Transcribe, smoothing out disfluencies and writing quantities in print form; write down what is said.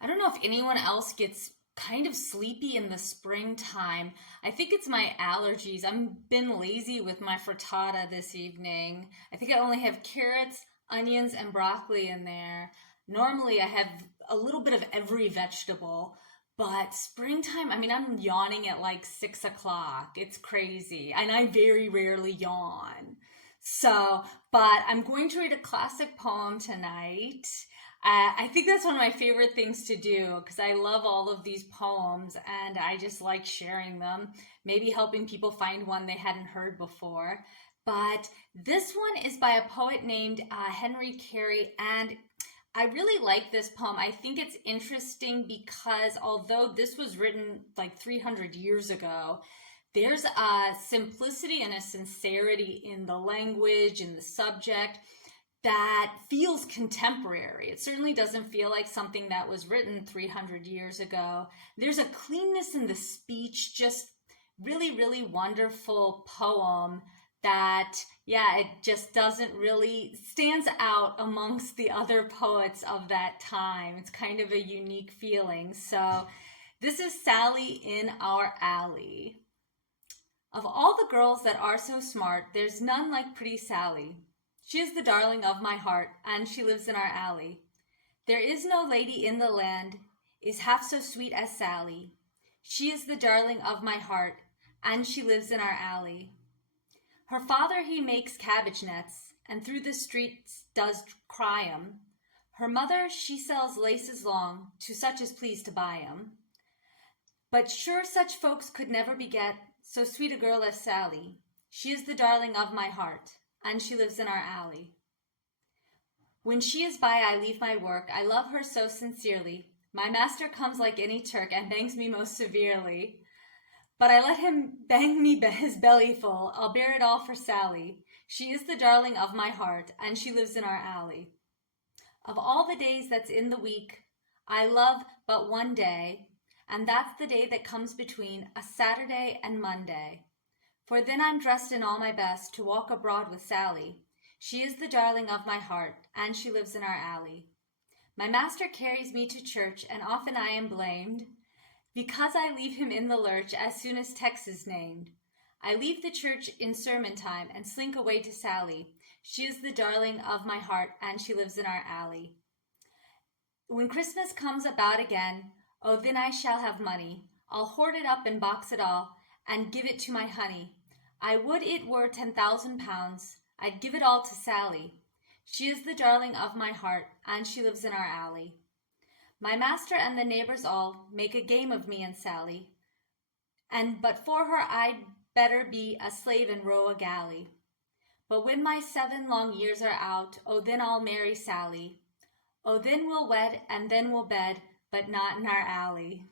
I don't know if anyone else gets kind of sleepy in the springtime. I think it's my allergies. I've been lazy with my frittata this evening. I think I only have carrots, onions, and broccoli in there. Normally, I have a little bit of every vegetable, but springtime, I mean, I'm yawning at like 6 o'clock. It's crazy. And I very rarely yawn. So, but I'm going to read a classic poem tonight. I think that's one of my favorite things to do because I love all of these poems and I just like sharing them, maybe helping people find one they hadn't heard before. But this one is by a poet named Henry Carey, and I really like this poem. I think it's interesting because although this was written like 300 years ago, there's a simplicity and a sincerity in the language, in the subject, that feels contemporary. It certainly doesn't feel like something that was written 300 years ago. There's a cleanness in the speech, just really, really wonderful poem that, yeah, it just doesn't really stands out amongst the other poets of that time. It's kind of a unique feeling. So this is Sally in Our Alley. Of all the girls that are so smart, there's none like pretty Sally. She is the darling of my heart, and she lives in our alley. There is no lady in the land is half so sweet as Sally. She is the darling of my heart, and she lives in our alley. Her father he makes cabbage nets, and through the streets does cry 'em. Her mother she sells laces long to such as please to buy 'em. But sure such folks could never beget so sweet a girl as Sally. She is the darling of my heart, and she lives in our alley. When she is by, I leave my work. I love her so sincerely. My master comes like any Turk and bangs me most severely. But I let him bang me his belly full. I'll bear it all for Sally. She is the darling of my heart, and she lives in our alley. Of all the days that's in the week, I love but one day, and that's the day that comes between a Saturday and Monday. For then I'm dressed in all my best to walk abroad with Sally. She is the darling of my heart, and she lives in our alley. My master carries me to church, and often I am blamed, because I leave him in the lurch as soon as text is named. I leave the church in sermon time and slink away to Sally. She is the darling of my heart, and she lives in our alley. When Christmas comes about again, oh, then I shall have money. I'll hoard it up and box it all, and give it to my honey. I would it were 10,000 pounds. I'd give it all to Sally. She is the darling of my heart, and she lives in our alley. My master and the neighbors all make a game of me and Sally, and but for her I'd better be a slave and row a galley. But when my 7 long years are out, oh then I'll marry Sally. Oh then we'll wed and then we'll bed, but not in our alley.